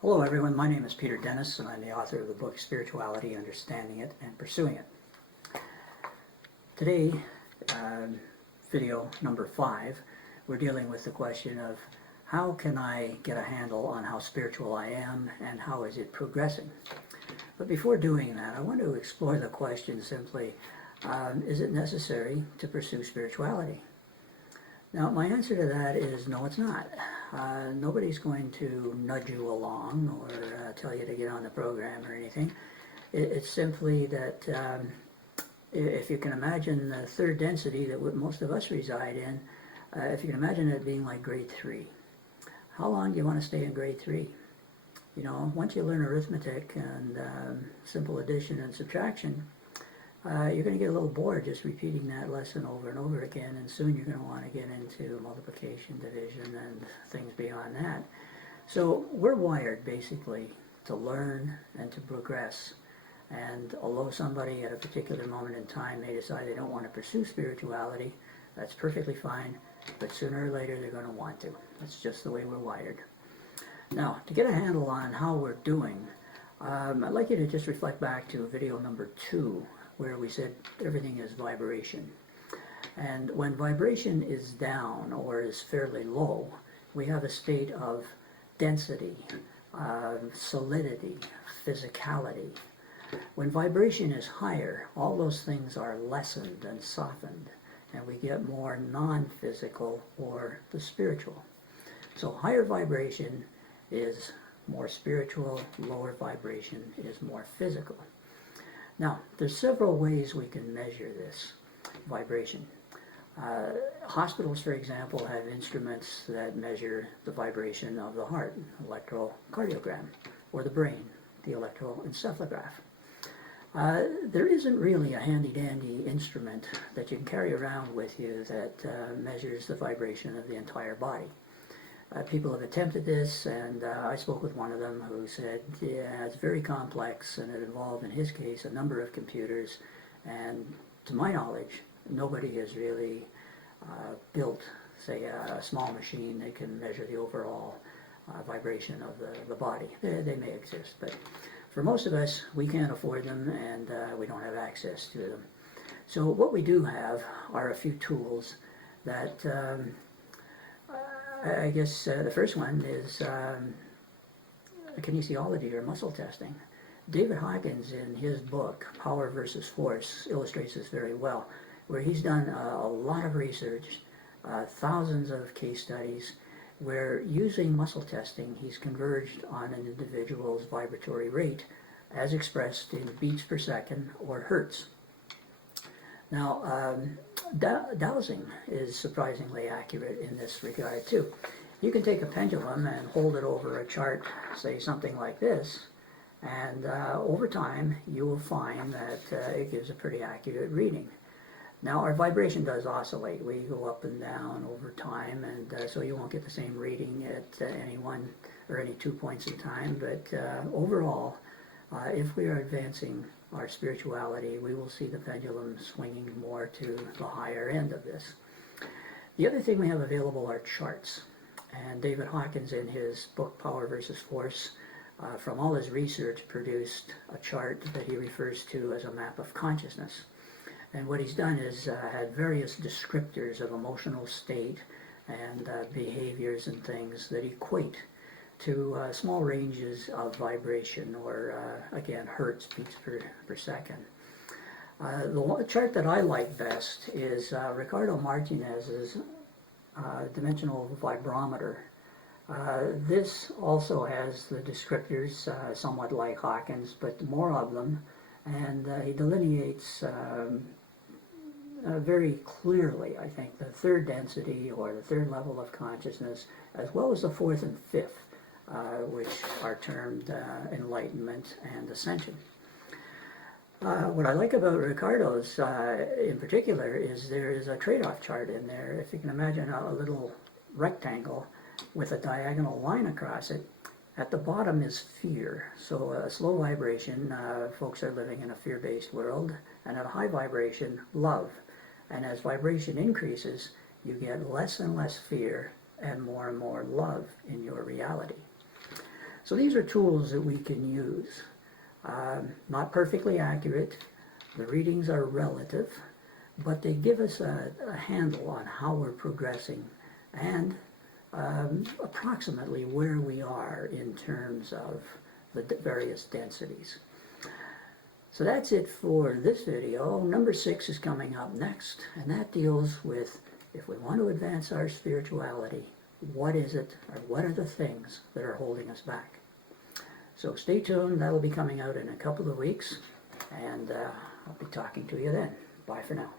Hello everyone, my name is Peter Dennis and I'm the author of the book Spirituality, Understanding It and Pursuing It. Today, video number 5, we're dealing with the question of how can I get a handle on how spiritual I am and how is it progressing. But before doing that, I want to explore the question simply, is it necessary to pursue spirituality? Now, my answer to that is no, it's not. Nobody's going to nudge you along or tell you to get on the program or anything. It's simply that if you can imagine the third density that most of us reside in, if you can imagine it being like grade 3, how long do you want to stay in grade 3? You know, once you learn arithmetic and simple addition and subtraction, you're going to get a little bored just repeating that lesson over and over again, and soon you're going to want to get into multiplication, division, and things beyond that. So we're wired basically to learn and to progress. And although somebody at a particular moment in time may decide they don't want to pursue spirituality, that's perfectly fine, but sooner or later they're going to want to. That's just the way we're wired. Now, to get a handle on how we're doing, I'd like you to just reflect back to video number 2, where we said everything is vibration. And when vibration is down or is fairly low, we have a state of density, solidity, physicality. When vibration is higher, all those things are lessened and softened, and we get more non-physical or the spiritual. So higher vibration is more spiritual, lower vibration is more physical. Now, there's several ways we can measure this vibration. Hospitals, for example, have instruments that measure the vibration of the heart, electrocardiogram, or the brain, the electroencephalograph. There isn't really a handy-dandy instrument that you can carry around with you that measures the vibration of the entire body. People have attempted this, and I spoke with one of them who said, yeah, it's very complex, and it involved, in his case, a number of computers, and to my knowledge, nobody has really built, say, a small machine that can measure the overall vibration of the body. They may exist, but for most of us, we can't afford them, and we don't have access to them. So what we do have are a few tools that I guess the first one is kinesiology or muscle testing. David Hawkins, in his book, Power versus Force, illustrates this very well, where he's done a lot of research, thousands of case studies, where using muscle testing, he's converged on an individual's vibratory rate as expressed in beats per second or hertz. Now, dowsing is surprisingly accurate in this regard too. You can take a pendulum and hold it over a chart, say something like this, and over time you will find that it gives a pretty accurate reading. Now, our vibration does oscillate. We go up and down over time, and so you won't get the same reading at any one or any 2 points in time, but overall, if we are advancing our spirituality, we will see the pendulum swinging more to the higher end of this. The other thing we have available are charts. And David Hawkins, in his book Power versus Force, from all his research, produced a chart that he refers to as a map of consciousness. And what he's done is had various descriptors of emotional state and behaviors and things that equate to small ranges of vibration, or again, hertz, beats per second. The chart that I like best is Ricardo Martinez's dimensional vibrometer. This also has the descriptors somewhat like Hawkins, but more of them, and he delineates very clearly, I think, the third density or the third level of consciousness, as well as the fourth and fifth, which are termed enlightenment and ascension. What I like about Ricardo's in particular is there is a trade-off chart in there. If you can imagine a little rectangle with a diagonal line across it, at the bottom is fear. So a slow vibration, folks are living in a fear-based world, and at a high vibration, love. And as vibration increases, you get less and less fear and more love in your reality. So these are tools that we can use. Not perfectly accurate. The readings are relative, but they give us a handle on how we're progressing and approximately where we are in terms of the various densities. So that's it for this video. Number 6 is coming up next, and that deals with, if we want to advance our spirituality, what is it, or what are the things that are holding us back? So stay tuned. That'll be coming out in a couple of weeks, and I'll be talking to you then. Bye for now.